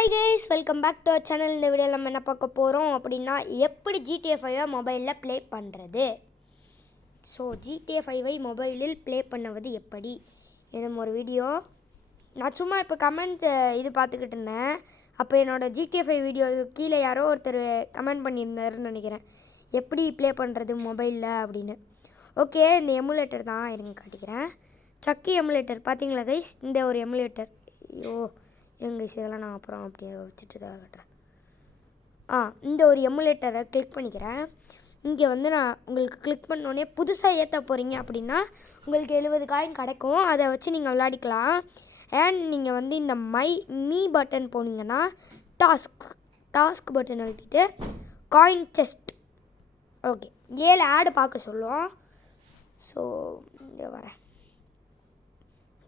Hi guys, welcome back to our channel. இந்த வீடியோவில் நம்ம என்ன பார்க்க போகிறோம் அப்படின்னா, எப்படி GTA 5 மொபைலில் ப்ளே பண்ணுறது. ஸோ GTA 5 மொபைலில் ப்ளே பண்ணுவது எப்படி என்னும் ஒரு வீடியோ. நான் சும்மா இப்போ கமெண்ட் இது பார்த்துக்கிட்டு இருந்தேன். அப்போ என்னோடய GTA 5 வீடியோ கீழே யாரோ ஒருத்தர் கமெண்ட் பண்ணியிருந்தாருன்னு நினைக்கிறேன், எப்படி ப்ளே பண்ணுறது மொபைலில் அப்படின்னு. ஓகே, இந்த எமுலேட்டர் தான் இருங்க காட்டிக்கிறேன். சக்கி எமுலேட்டர் பார்த்தீங்களா கைஸ், இந்த ஒரு எமுலேட்டர். ஐயோ இருங்க, இதெல்லாம் நான் அப்புறம் அப்படியே வச்சுட்டு தான் கட்டுறேன். இந்த ஒரு எமுலேட்டரை கிளிக் பண்ணிக்கிறேன். இங்கே வந்து நான் உங்களுக்கு கிளிக் பண்ணோடனே புதுசாக ஏற்ற போகிறீங்க அப்படின்னா உங்களுக்கு 70 காயின் கிடைக்கும். அதை வச்சு நீங்கள் விளையாடிக்கலாம். அண்ட் நீங்கள் வந்து இந்த மீ பட்டன் போனீங்கன்னா டாஸ்க் பட்டன் அழுத்திட்டு காயின் செஸ்ட், ஓகே 7 ஆடு பார்க்க சொல்லுவோம். ஸோ இங்கே வரேன்,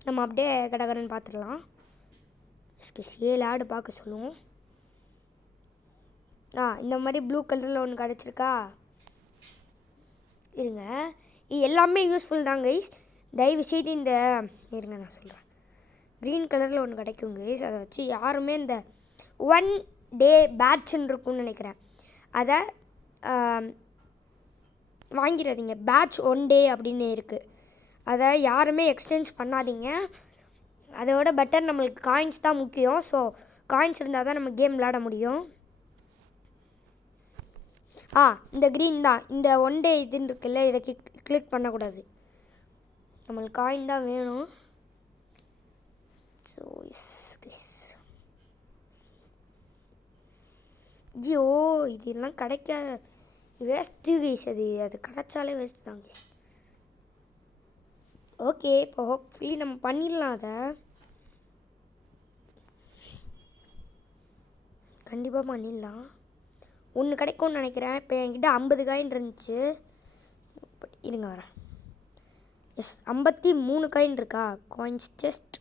நம்ம அப்படியே கடகடன்னு பார்த்துடலாம். 7 ஆடு பார்க்க சொல்லுவோம். இந்த மாதிரி ப்ளூ கலரில் ஒன்று கிடச்சிருக்கா, இருங்க. இது எல்லாமே யூஸ்ஃபுல் தான் கைஸ். தயவு செய்து இந்த இருங்க நான் சொல்கிறேன், க்ரீன் கலரில் ஒன்று கிடைக்கும் கைஸ். அதை வச்சு யாருமே இந்த 1 டே பேட்ச்ன்னு இருக்கும்னு நினைக்கிறேன், அதை வாங்கிடாதீங்க. பேட்ச் 1 டே அப்படின்னு இருக்குது, அதை யாருமே எக்ஸ்சேஞ்ச் பண்ணாதீங்க. அதோட பெட்டர் நம்மளுக்கு காயின்ஸ் தான் முக்கியம். ஸோ காயின்ஸ் இருந்தால் தான் நம்ம கேம் விளையாட முடியும். இந்த க்ரீன் தான், இந்த 1 டே இதுன்னு இருக்குல்ல, இதை கிளிக் பண்ணக்கூடாது. நம்மளுக்கு காயின் தான் வேணும். ஸோ ஐயோ இதெல்லாம் கிடைக்காத, வேஸ்ட்டு கைஸ். அது கிடைச்சாலே வேஸ்ட்டு தான் கைஸ். ஓகே, இப்போ ஹோப்ஃபுல்லி நம்ம பண்ணிடலாம். அதை கண்டிப்பாக பண்ணிடலாம். ஒன்று கிடைக்கும்னு நினைக்கிறேன். இப்போ என்கிட்ட 50 காயின் இருந்துச்சு. இருங்க வரேன். எஸ் 53 காயின் இருக்கா. காயின்ஸ் செஸ்ட்,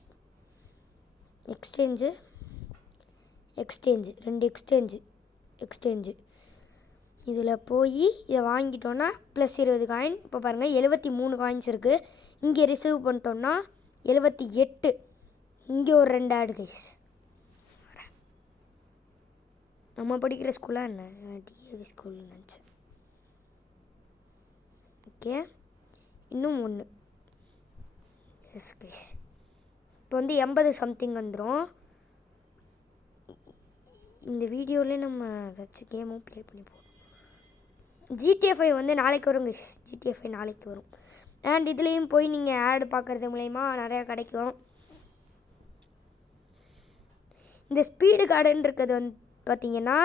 எக்ஸ்சேஞ்சு 2 எக்ஸ்சேஞ்சு இதில் போய் இதை வாங்கிட்டோன்னா ப்ளஸ் 20 காயின். இப்போ பாருங்கள் 73 காயின்ஸ் இருக்குது. இங்கே ரிசீவ் பண்ணிட்டோன்னா 78. இங்கே ஒரு 2 ஆடு கைஸ். நம்ம படிக்கிற ஸ்கூலாக என்ன, டிஏவி ஸ்கூல்னு நினச்சேன். ஓகே, இன்னும் 1. எஸ் கைஸ், இப்போ வந்து 80 சம்திங் வந்துடும். இந்த வீடியோவிலே நம்ம ஏதாச்சும் கேமும் ப்ளே பண்ணி போவோம். GTA 5 வந்து நாளைக்கு வரும் கைஸ். GTA 5 நாளைக்கு வரும். அண்ட் இதுலேயும் போய் நீங்கள் ஆடு பார்க்குறது மூலயமா நிறையா கிடைக்கும். இந்த ஸ்பீடு கார்டுன்னு இருக்கிறது வந்து பார்த்திங்கன்னா,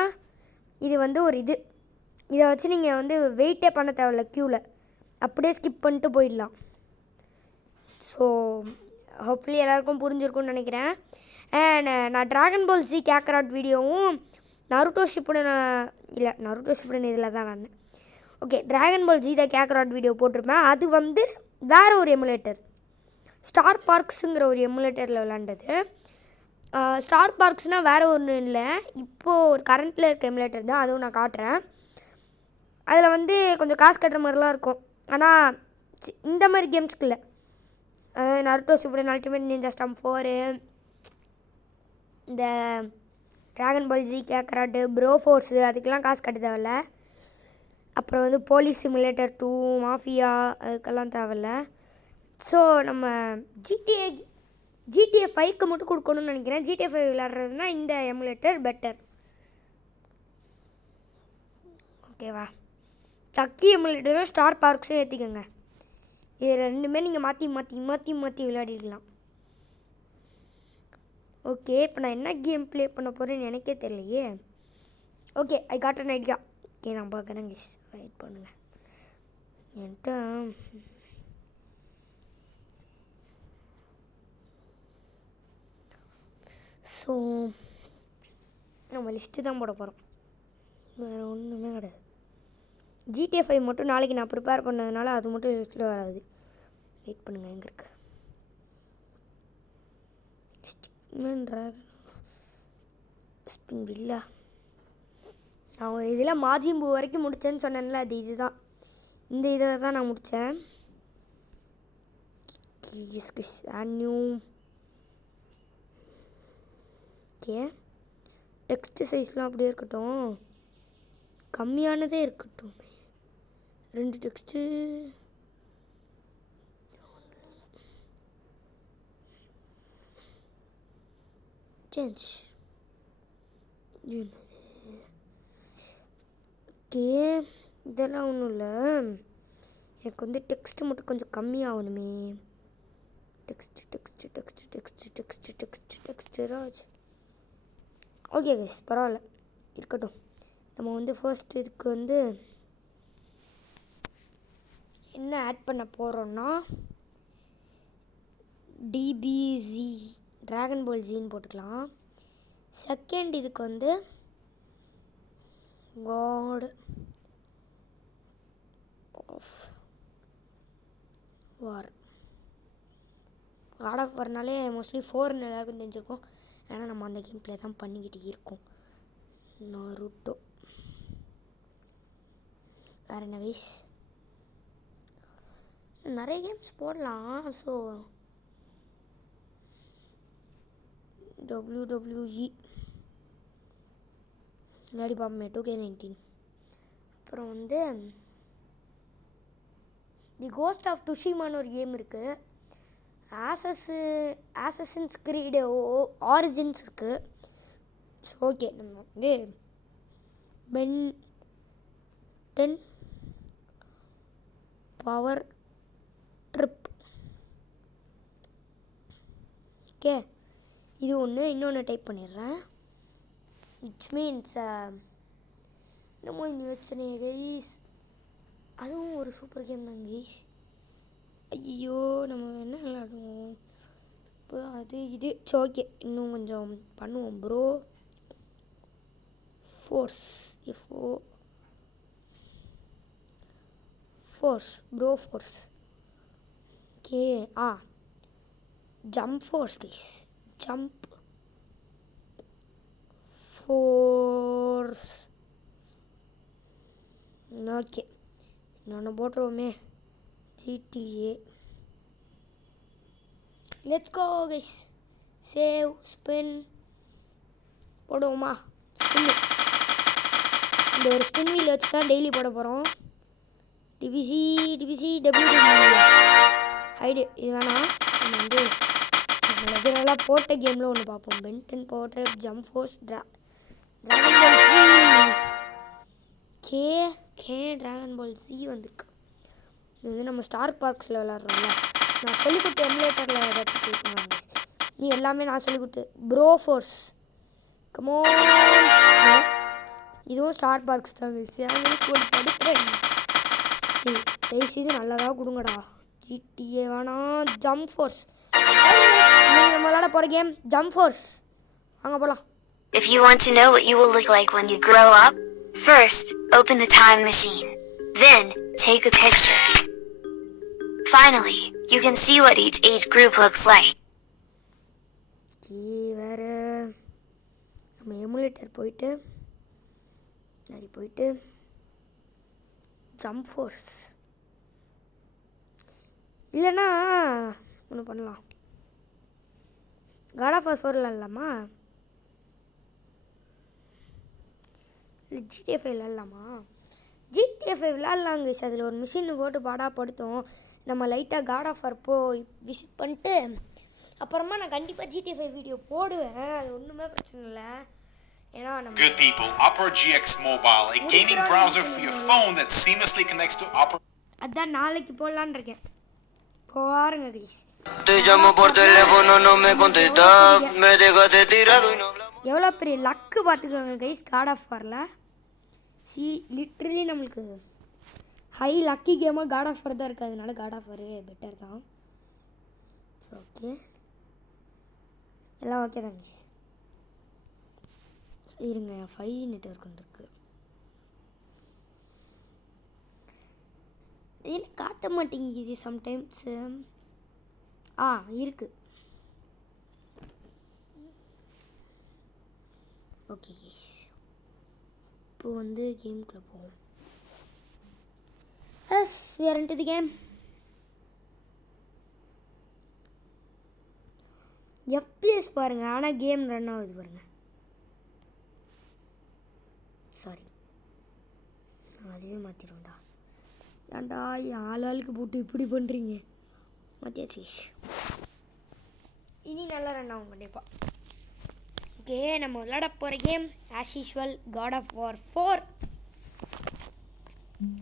இது வந்து ஒரு இதை வச்சு நீங்கள் வந்து வெயிட்டே பண்ண தேவையில்ல, க்யூவில் அப்படியே ஸ்கிப் பண்ணிட்டு போயிடலாம். ஸோ ஹோப்ஃபுல்லி எல்லாருக்கும் புரிஞ்சிருக்கும்னு நினைக்கிறேன். அண்ட் நான் ட்ராகன் பால் ஜி கேக்கராட் வீடியோவும் நருட்டோ ஷிப்புடன் இதில் தான் நான் ட்ராகன் பால் ஜி த கேக்கராட் வீடியோ போட்டிருப்பேன். அது வந்து வேறு ஒரு எமுலேட்டர், ஸ்டார் பார்க்ஸுங்கிற ஒரு எமுலேட்டரில் விளாண்டது. ஸ்டார் பார்க்ஸ்னால் வேறு ஒன்றும் இல்லை, இப்போது ஒரு கரண்ட்டில் இருக்க எமுலேட்டர் தான். அதுவும் நான் காட்டுறேன். அதில் வந்து கொஞ்சம் காசு கட்டுற மாதிரிலாம் இருக்கும். ஆனால் இந்த மாதிரி கேம்ஸ்க்கு இல்லை. Naruto Shippuden ultimate ninja storm 4, இந்த dragon Ball G கேக்கராட்டு, bro force, அதுக்கெல்லாம் காசு கட்ட தேவையில்ல. அப்புறம் வந்து போலீஸ் சிமுலேட்டர் 2, மாஃபியா, அதுக்கெல்லாம் தேவையில்ல. ஸோ நம்ம GTA 5க்கு மட்டும் கொடுக்கணும்னு நினைக்கிறேன். GTA 5 விளையாடுறதுனா இந்த எமுலேட்டர் பெட்டர். ஓகேவா, சக்கி எமுலேட்டரும் ஸ்டார் பார்க்ஸும் ஏற்றிக்கோங்க. இது ரெண்டுமே நீங்கள் மாற்றி விளையாடிடலாம். ஓகே, இப்போ நான் என்ன கேம் ப்ளே பண்ண போகிறேன்னு எனக்கே தெரியலையே. Okay, I got an idea. Okay, நான் பார்க்குறேன் கைஸ், வெயிட் பண்ணுங்கள். என்கிட்ட ஸோ நம்ம லிஸ்ட்டு தான் போட போகிறோம், வேறு ஒன்றுமே கிடையாது. GTA 5 மட்டும் நாளைக்கு நான் ப்ரிப்பேர் பண்ணதுனால அது மட்டும் லிஸ்ட்டில் வராது. வெயிட் பண்ணுங்கள், எங்கே இருக்கு ஸ்பின் வில்லா. நான் ஒரு இதில் மாஜிம்பூ வரைக்கும் முடித்தேன்னு சொன்னேன்ல, அது இதுதான். இந்த இதில் தான் நான் முடித்தேன். ஓகே, டெக்ஸ்ட் சைஸ்லாம் அப்படியே இருக்கட்டும், கம்மியானதே இருக்கட்டும். 2 டெக்ஸ்ட்டு சேஞ்ச். ஓகே, இதெல்லாம் ஒன்றும் இல்லை. எனக்கு வந்து டெக்ஸ்ட்டு மட்டும் கொஞ்சம் கம்மியாகணுமே. டெக்ஸ்ட் ராஜ். ஓகே கைஸ், பரவாயில்ல, இருக்கட்டும். நம்ம வந்து ஃபர்ஸ்ட் இதுக்கு வந்து என்ன ஆட் பண்ண போகிறோன்னா டிபிசி ட்ராகன் பால் ஜின்னு போட்டுக்கலாம். செகண்ட் இதுக்கு வந்து God of War. God of வார்னாலே மோஸ்ட்லி 4 எல்லாருக்கும் தெரிஞ்சிருக்கும். ஏன்னா நம்ம அந்த கேம் ப்ளே தான் பண்ணிக்கிட்டு இருக்கோம். நருட்டோ. வேறு என்ன கைஸ், நிறைய கேம்ஸ் போடலாம். ஸோ WWE விளையாடி பார்ப்போமே 2K19. அப்புறம் வந்து தி கோஸ்ட் ஆஃப் டுஷிமான்னு ஒரு கேம் இருக்குது. ஆசஸின்ஸ் கிரீட் ஆரிஜின்ஸ் இருக்குது. ஸோ ஓகே, நம்ம வந்து பென் 10 பவர் ட்ரிப். ஓகே, இது ஒன்று. இன்னொன்று டைப் பண்ணிடுறேன். இட்ஸ் மீன்ஸ் என்னமோ இங்கே வச்சனே கைஸ், அதுவும் ஒரு சூப்பர் கேம் தான் கைஸ். ஐயோ, நம்ம என்ன விளாடுவோம் இப்போ? அது இது ஸோ ஓகே, இன்னும் கொஞ்சம் பண்ணுவோம். Broforce, Broforce. Okay, jump force guys, jump force. Okay, இன்னொன்று போட்டுருவோமே, GTA. Let's go guys. Save, spin போடுவோமா? ஸ்பின். இந்த ஒரு ஸ்பின் வீல் வச்சு தான் டெய்லி போட போகிறோம். டிபிசி ஹைடு. இது வேணாம், நம்ம வந்து நம்ம ரெகுலராக போட்ட கேமில் ஒன்று பார்ப்போம். Ben 10 power trip, jump force, Dragon Ball Z. Dragon Ball Z வந்திருக்கு. இது வந்து நம்ம ஸ்டார் பார்க்ஸில் விளாட்றோம்ல, நான் சொல்லிக் கொடுத்த எமுலேட்டரில் ஏதாச்சும் கேட்குறாங்க. நீ எல்லாமே நான் சொல்லிக் கொடுத்து. ப்ரோ ஃபோர்ஸ், கமோ. இதுவும் ஸ்டார் பார்க்ஸ் தான். படிக்கிறேன். தயவுசெய்து நல்லதாக கொடுங்கடா. GTA வேணாம், ஜம்ப் ஃபோர்ஸ். நம்ம விளாட போகிற கேம் ஜம்ப் ஃபோர்ஸ். வாங்க போகலாம். If you want to know what you will look like when you grow up, first, open the time machine. Then, take a picture. Finally, you can see what each age group looks like. வேறு நம்ம emulator போயிட்டு jump force இல்லைன்னா ஒன்று பண்ணலாம். God of வார் 4 விளாட்லாமா? இல்லை GTA 5 விளாட்லாமா? GTA 5 விளாட்லாங்க. அதில் ஒரு machine போட்டு பாடாப்படுத்தும். நம்ம லைட்டாக காட் ஆஃப் வார் போய் விசிட் பண்ணிட்டு அப்புறமா நான் கண்டிப்பாக GTA 5 வீடியோ போடுவேன். அது ஒன்றுமே பிரச்சனை இல்லை. ஏன்னா நம்ம Good people, Opera GX Mobile, a gaming browser for your phone that seamlessly connects to Opera. அதான் நாளைக்கு போடலான்னு இருக்கேன். பாருங்க கைஸ். எவ்வளோ பெரிய லக்கு பார்த்துக்கோங்க கைஸ். காட் ஆஃப் வாரில் லிட்ரலி நம்மளுக்கு ஹை லக்கி கேமாக காட் ஆஃப் வார் தான் இருக்குது. அதனால காட் ஆஃப் வாரே பெட்டர் தான். ஸோ ஓகே, எல்லாம் ஓகே தான் கைஸ். இருங்க, 5G நெட்வொர்க் வந்துருக்கு. என்ன காட்ட மாட்டேங்குது சம்டைம்ஸு. இருக்குது. ஓகே கைஸ், இப்போ வந்து கேமுக்குள்ளே போவோம். Yes, we are into the game. FPS பாருங்கள், ஆனால் கேம் ரன் ஆகுது பாருங்கள். சாரி அதுவே மாற்றிடும்டா. ஏன்டா ஆளுக்கு போட்டு இப்படி பண்ணுறீங்க? மாற்றியாச்சு. இனி நல்லா ரன் ஆகும் கண்டிப்பாக. ஓகே, நம்ம விளையாட போகிற came as usual God of War 4.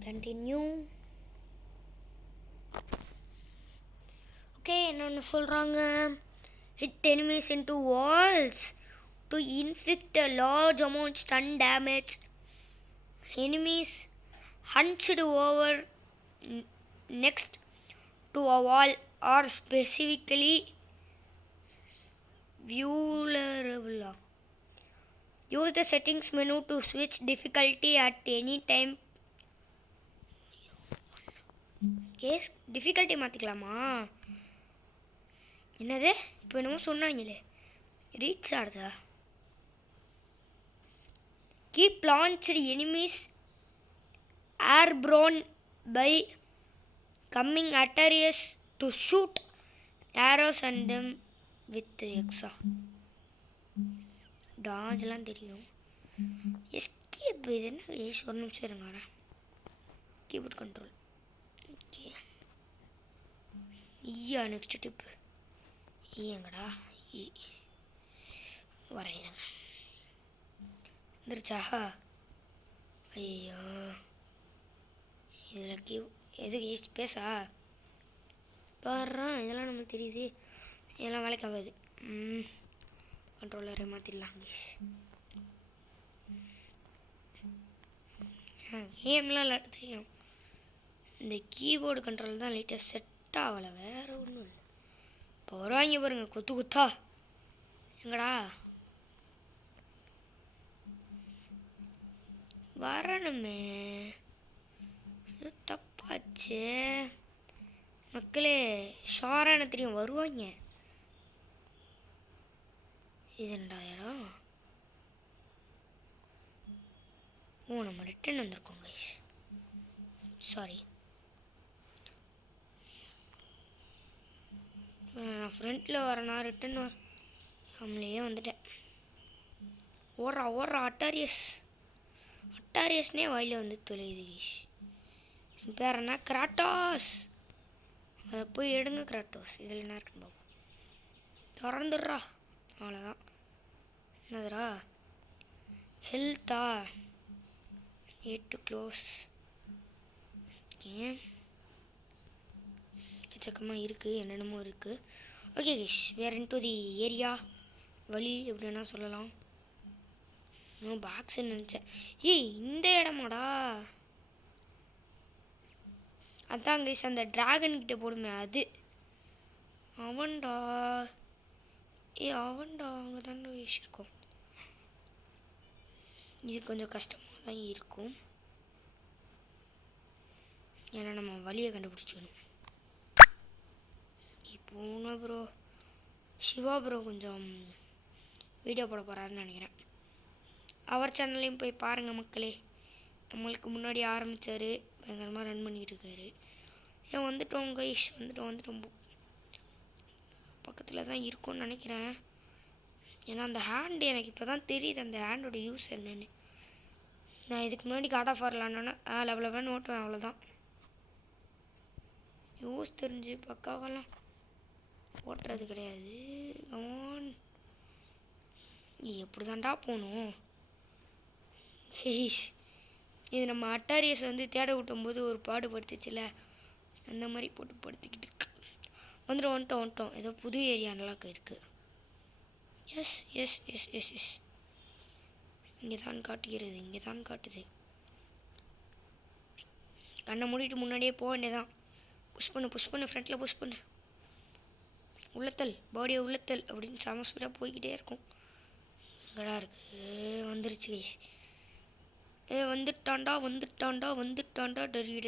Continue. Okay, என்னென்னு சொல்கிறாங்க? Hit enemies into walls to inflict a large amount stun damage. Enemies hunched over next to a wall are specifically vulnerable. Use the settings menu to switch difficulty at any time. கேஸ் difficulty மாற்றிக்கலாமா? என்னது இப்போ என்னமோ சொன்னாங்களே, ரீசார்ஜா? Keep launched enemies airborne by coming at areas to shoot arrows and them with எக்ஸா. டாஜ்லாம் தெரியும். எஸ்கேப் இது என்ன? ஒரு நிமிஷம் இருங்க வரேன். Keyboard control. Okay, next tip எங்கடா? வரைகிறேங்க. வந்துருச்சா? ஐயோ, இதில் எதுக்கு பேசா பாடுறான். இதெல்லாம் நமக்கு தெரியுது. இதெல்லாம் வேலைக்கு ஆகாது. கண்ட்ரோலரை மாற்றிடலாம். கேம்லாம் விளையாட தெரியும். இந்த கீபோர்டு கண்ட்ரோல் தான் லைட்டாக செட் ஆகலை, வேறு ஒன்றும் இல்லை. இப்போ வருவாங்க பாருங்க, கொத்து குத்தா. எங்கடா வரணுமே? அது தப்பாச்சு மக்களே. ஷாரான தெரியும் வருவாங்க. இது என்னடா இடம்? ஓ, நம்ம ரிட்டன் வந்திருக்கோம் கைஸ். சாரி, நான் ஃப்ரண்ட்டில் வரேனா ரிட்டன் நம்மளையே வந்துட்டேன். ஓடுறா அட்டாரியஸ்னே வாயில் வந்து தொலையுது கைஸ். என் பேர் என்ன? கிராட்டோஸ். அதை போய் எடுங்க கிராட்டோஸ். இதில் என்ன இருக்குன்னு பார்ப்போம். திறந்துடுறா. அவ்வளோதான். என்னதுரா? ஹெல்த்தா? 8 to close. ஏன் எச்சக்கமாக இருக்குது, என்னென்னமோ இருக்குது. Okay guys, we're into the area. வழி எப்படின்னா சொல்லலாம். பாக்ஸுன்னு நினச்சேன். இந்த இடமாடா? அதான் கைஸ், அந்த டிராகன் கிட்ட போடுமே அது. அவன்டா அங்கே தானே வச்சுருக்கோம். இது கொஞ்சம் கஷ்டமாக தான் இருக்கும், ஏன்னா நம்ம வழியை கண்டுபிடிச்சிக்கணும். இப்போ ப்ரோ சிவா ப்ரோ கொஞ்சம் வீடியோ போட போகிறாருன்னு நினைக்கிறேன். அவர் சேனல்லையும் போய் பாருங்கள் மக்களே. நம்மளுக்கு முன்னாடி ஆரம்பித்தார், பயங்கரமாக ரன் பண்ணிக்கிட்டு இருக்காரு. ஏன் வந்துட்டோம் கைஸ், வந்துட்டோம். பக்கத்தில் தான் இருக்கும்னு நினைக்கிறேன். ஏன்னா அந்த ஹேண்டு எனக்கு இப்போ தான் தெரியுது, அந்த ஹேண்டோட யூஸ் என்னென்னு. நான் இதுக்கு முன்னாடி God of War விளாண்டோன்னா லெவலன்னு ஓட்டுவேன், அவ்வளோதான். யூஸ் தெரிஞ்சு பக்காவெல்லாம் ஓட்டுறது கிடையாது. ஆன் எப்படி தாண்டா போகணும்? இது நம்ம அட்டாரியஸ் வந்து தேட விட்டும்போது ஒரு பாடுபடுத்துச்சுல, அந்த மாதிரி போட்டு படுத்திக்கிட்டு இருக்கு. வந்துட்டோம். ஏதோ புது ஏரியா நல்லா இருக்குது. எஸ் இங்கே தான் காட்டுது. கண்ணை மூடிட்டு முன்னாடியே போக வேண்டியதான். புஷ் பண்ணு ஃப்ரண்ட்டில் புஷ் பண்ணு. உள்ளத்தல், பாடியை உள்ளத்தல் அப்படின்னு செம ஸ்பீடாக போய்கிட்டே இருக்கும். எங்கடா இருக்கு? வந்துருச்சு கைஸ். வந்துட்டான்டா டரீட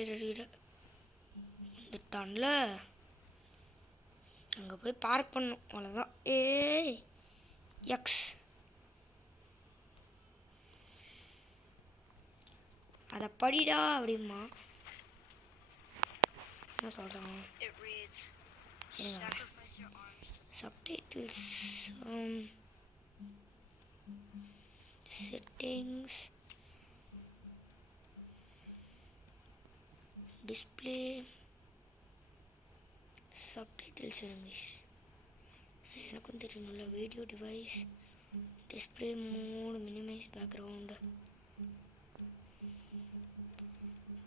வந்துட்டான்ல. அங்கே போய் பார்க் பண்ணும், அவ்வளோதான். எக்ஸ் அதை படிடா அப்படிமா என்ன சொல்கிறான்? சப்டைட்டில்ஸ், செட்டிங்ஸ், டிஸ்பிளே சப்டைட்டில்ஸ் இருங்க எனக்கும் தெரியணும்ல. Video device, display mode, minimise background,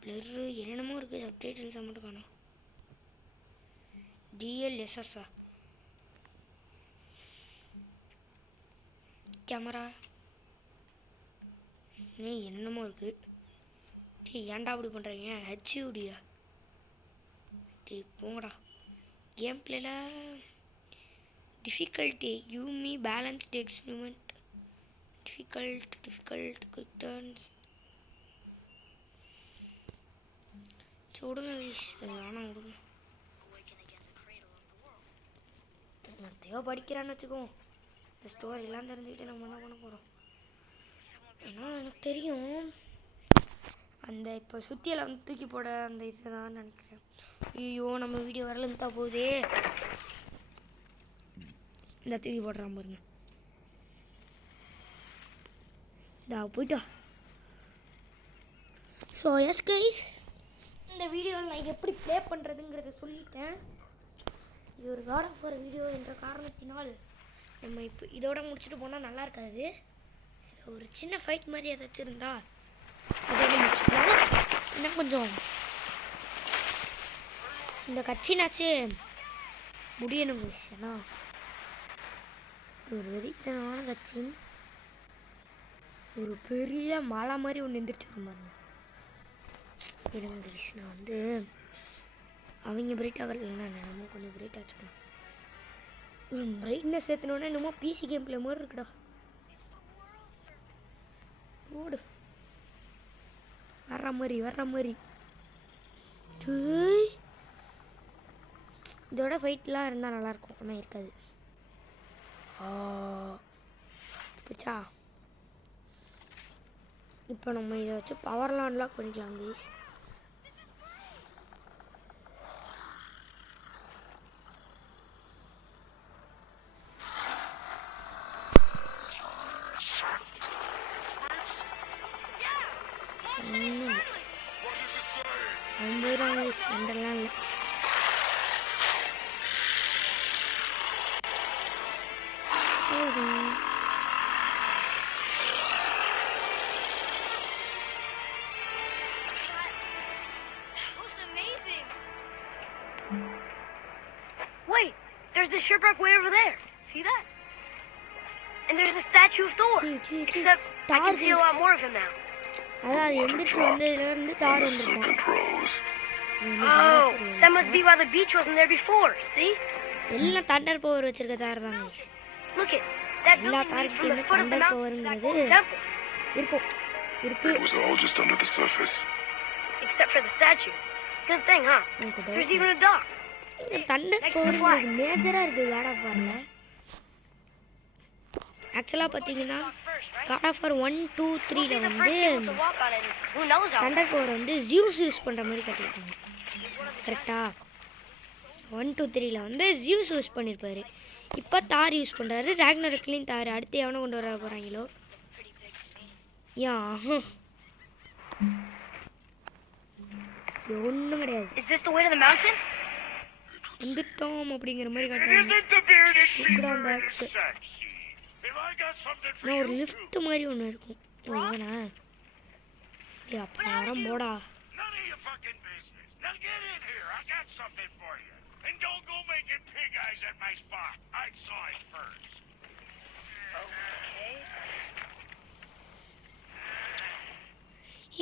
blur, என்னென்னமோ இருக்குது. சப்டைட்டில்ஸை மட்டும் காணும். டிஎல்எஸ்எஸ்ஸா, கேமரா, என்னென்னமோ இருக்குது. ஏன்டா அப்படி பண்ணுறீங்க? ஹெச்யூடியா போங்கடா. கேம் பிளேல டிஃபிகல்ட்டி யூமி balanced experiment, difficult quick turns. விடுங்க ஆனால் விடுங்க. மத்தையோ படிக்கிறான்னு வச்சுக்கோ, இந்த ஸ்டோரிலாம் தெரிஞ்சுக்கிட்டு நம்ம என்ன பண்ண போகிறோம்? ஏன்னா எனக்கு தெரியும் அந்த இப்போ சுத்தியில் வந்து தூக்கி போட அந்த இதை தான் நினைக்கிறேன். ஐயோ நம்ம வீடியோ வரலன்னு தான் போகுதே. இந்த தூக்கி போடுறான் பாருங்க. இதா போயிட்டா. ஸோ எஸ் கைஸ், இந்த வீடியோவில் நான் எப்படி ப்ளே பண்ணுறதுங்கிறத சொல்லிட்டேன். இது ஒரு காட் ஆஃப் வார் வீடியோ என்ற காரணத்தினால் நம்ம இப்போ இதோட முடிச்சுட்டு போனால் நல்லா இருக்காது. இது ஒரு சின்ன ஃபைட் மாதிரி ஏதாச்சும் இருந்தா இதோட முடிச்சுக்கலாம். இன்னும் கொஞ்சம் இந்த கட்சினாச்சு முடியணும் விஷயம்னா ஒரு வெறித்தனமான கட்சி. ஒரு பெரிய மலை மாதிரி ஒன்று எந்திரிச்சு பாருங்க. இருங்க விஷயம் வந்து அவங்க பிரைட் ஆகலைன்னா நம்ம கொஞ்சம் பிரைட் ஆச்சுக்கலாம். பிரைட்னஸ் ஏற்றினோன்னா என்னமோ பிசி கேம் பிளே மாதிரி இருக்குடா. போடு வர்ற மாதிரி இதோட ஃபைட்லாம் இருந்தால் நல்லாயிருக்கும். ஆனால் இருக்காது. பிச்சா இப்போ நம்ம இதை வச்சு பவர்லாம் அன்லாக் பண்ணிக்கலாம் கைஸ். சண்டெல்லாம் இல்லை. Wait, there's a shipwreck way over there. See that? And there's a statue of Thor. Except I can see a lot more of him now. அதாவது எந்திரிச்சு வந்ததுலேருந்து தார் வந்துருக்கோம். Oh, that must be why the beach wasn't there before. See? எல்லாம் Thunder power வச்சிருக்க தார் தான் guys. Look at that எல்லா building leads from தாருக்குமே the foot of the Thunder mountain to that பவர்ங்கிறது golden temple. இருக்கு. It was all just under the surface. Except for the statue. Good thing, huh? There's even a dock. Thunder power மேஜராக இருக்குது God of வாரில். ஆக்சுவலாக பார்த்தீங்கன்னா God of வார் 1, 2, 3ல வந்து Thunder power வந்து Zeus use பண்ணுற மாதிரி கட்டியிருக்காங்க. கரெக்டாக 1, 2, 3ல வந்து ஜியூஸ் யூஸ் பண்ணியிருப்பாரு. இப்போ தார் யூஸ் பண்ணுறாரு. ராக்னரக்லையும் தார். அடுத்து எவனை கொண்டு வர போகிறாங்களோ ஒன்றும் கிடையாது. வந்துட்டோம் அப்படிங்கிற மாதிரி காட்டுறாங்க. ஒரு லிஃப்ட் மாதிரி ஒன்று இருக்கும். இவனா அப்புறம் வரம் போடா.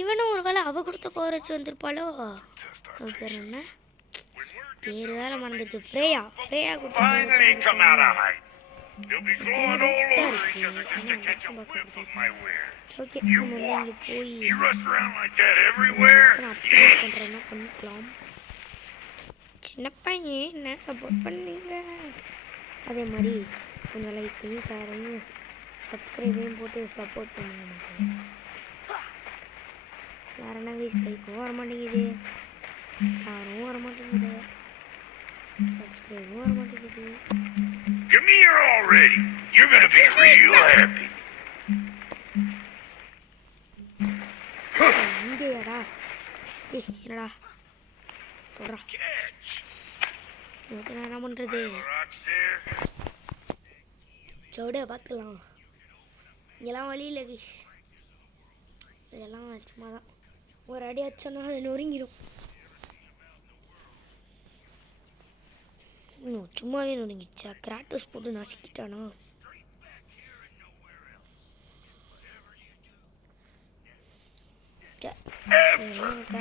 இவனும் ஒரு வேளை அவ கொடுத்த பவர் வச்சு வந்திருப்பாளோ. அவ பேர் என்ன? பேர் வேலை மறந்துடுச்சு. ஃப்ரேயா கொடுத்த ஓகே. நம்ம இங்கே போய் பண்ணுறேன்னா பண்ணிக்கலாம். சின்ன பையன் என்ன சப்போர்ட் பண்ணீங்க. அதே மாதிரி கொஞ்சம் லைக்கையும் ஷேரையும் சப்ஸ்கிரைபையும் போட்டு சப்போர்ட் பண்ணுங்க. வேறு என்ன கைஸ், லைக்கும் வர மாட்டேங்குது, ஷேரும் வர மாட்டேங்குது, சப்ஸ்கிரைபும் வர மாட்டேங்குது. Give me your all ready. You're gonna be real happy. இங்கேடா. என்னடா சொல்கிறா Catch. நான் என்ன பண்ணுறது Rocks there. சவுடைய பார்த்துக்கலாம் இதெல்லாம் வழி இல்லை கைஸ் இதெல்லாம் சும்மா தான் ஒரு அடி அடிச்சோன்னா அது நொறுங்கிடும் இன்னும் சும்மாவே நொறுங்கிடுச்சா கிராட்டோஸ் போட்டு நசுக்கிட்டானா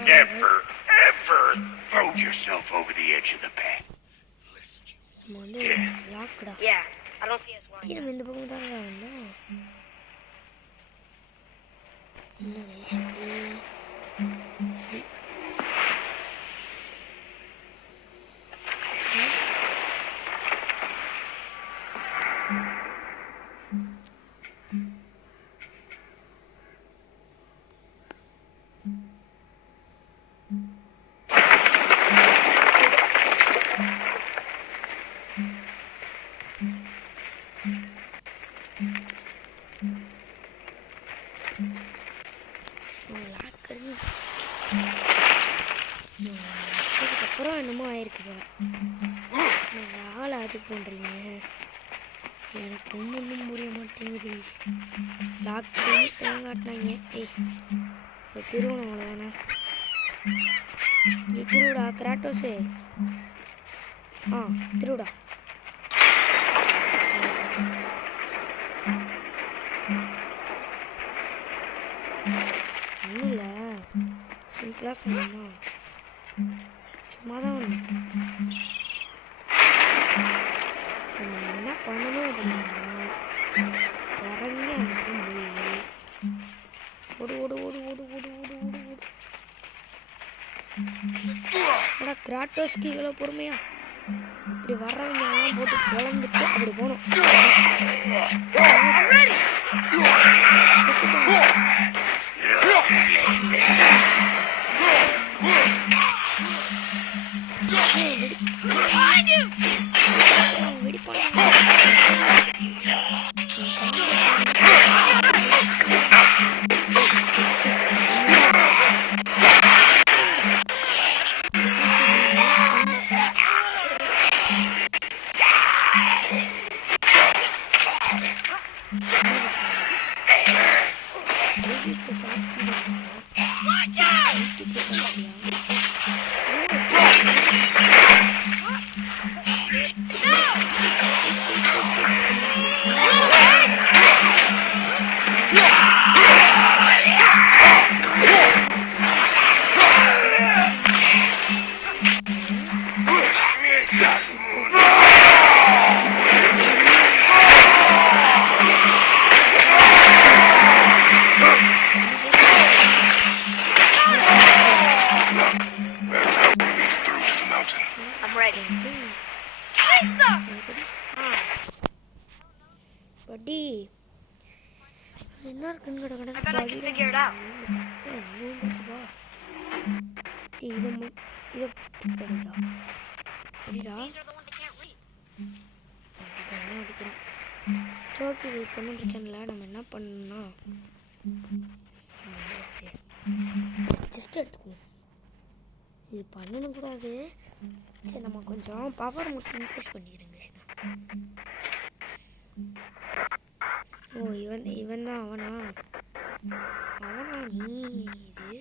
Ever throw yourself over the edge of the path. நம்ம வந்து லாக்குடா Yeah, I don't see us one. நம்ம இந்த பக்கம் தான் வந்தோம் என்ன கைஸ் அதுக்கப்புறம் என்னமோ ஆயிருக்கு போல ஆள் ஆஜெக்ட் பண்ணுறீங்க எனக்கு ஒன்றும் புரிய மாட்டேங்குது லாக் பண்ணி தேங்காட்டினாங்க ஏய் இது திருவண்ணாமலை தானே நீ திருவிடா கிராட்டோஸு ஆ திருவிடா ஒன்றும் இல்லை சிம்பிளாக சொன்னோமா சும்மா தான் வந்தேன் என்ன பண்ணணும் அப்படின்னா இறங்கி அந்த போய் ஓடு ஓடு ஓடு ஓடு ஓடு ஓடு ஓடு ஓடு ஆனால் கிராட்டோஸ்க்கு இவ்வளோ பொறுமையா இப்படி வர்றவங்க எல்லாம் போட்டு குழந்துட்டு அப்படி போகணும் I'm ready. பட்டி என்ன இருக்குன்னு கடை I bet I can figure it out. இதை படிடா படிடா These are the ones I can't read. அடிக்கிறோம் ஓகே இது சொன்ன பிரச்சனையில் நம்ம என்ன பண்ணணும்னா ஜஸ்ட் எடுத்துக்குவோம் இது பண்ணணும் கூடாது சரி நம்ம கொஞ்சம் பவர் மட்டும் இன்க்ரீஸ் பண்ணிக்கிறேங்க ஓ இவன் தான் அவனா நீ இது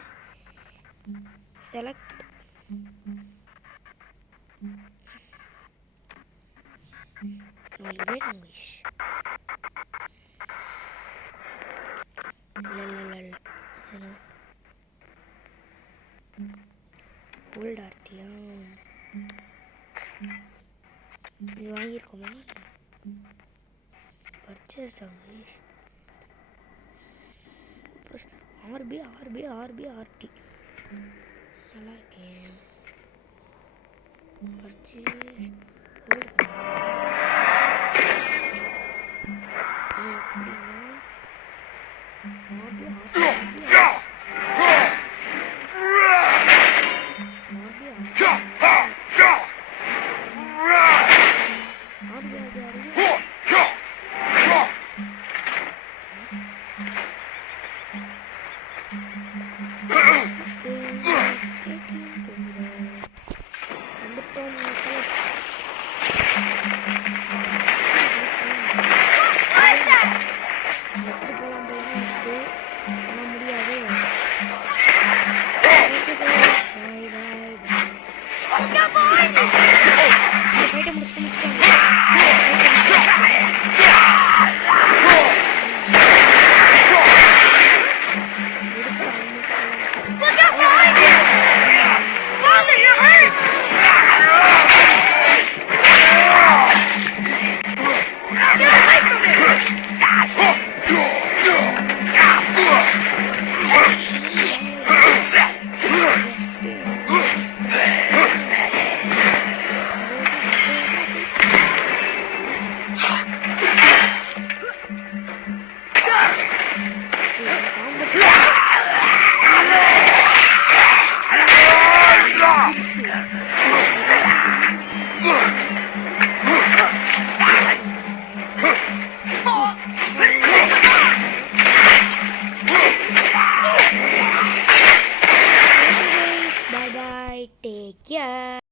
செலக்ட் உங்களுக்கு வேணும் கைஸ் இல்லை ஓல்ட் ஆர்டியா இது வாங்கியிருக்கோமா பர்ச்சேஸ் தான் கைஸ் ப்ளஸ் ஆர்டி நல்லா இருக்கேன் பர்ச்சேஸ் ஓல்டு இருக்கு ஆனால் முடியாது. ஃபைட்டை முடிச்சுட்டாங்க. Look out behind you! Father, you're hurt! Get away from him!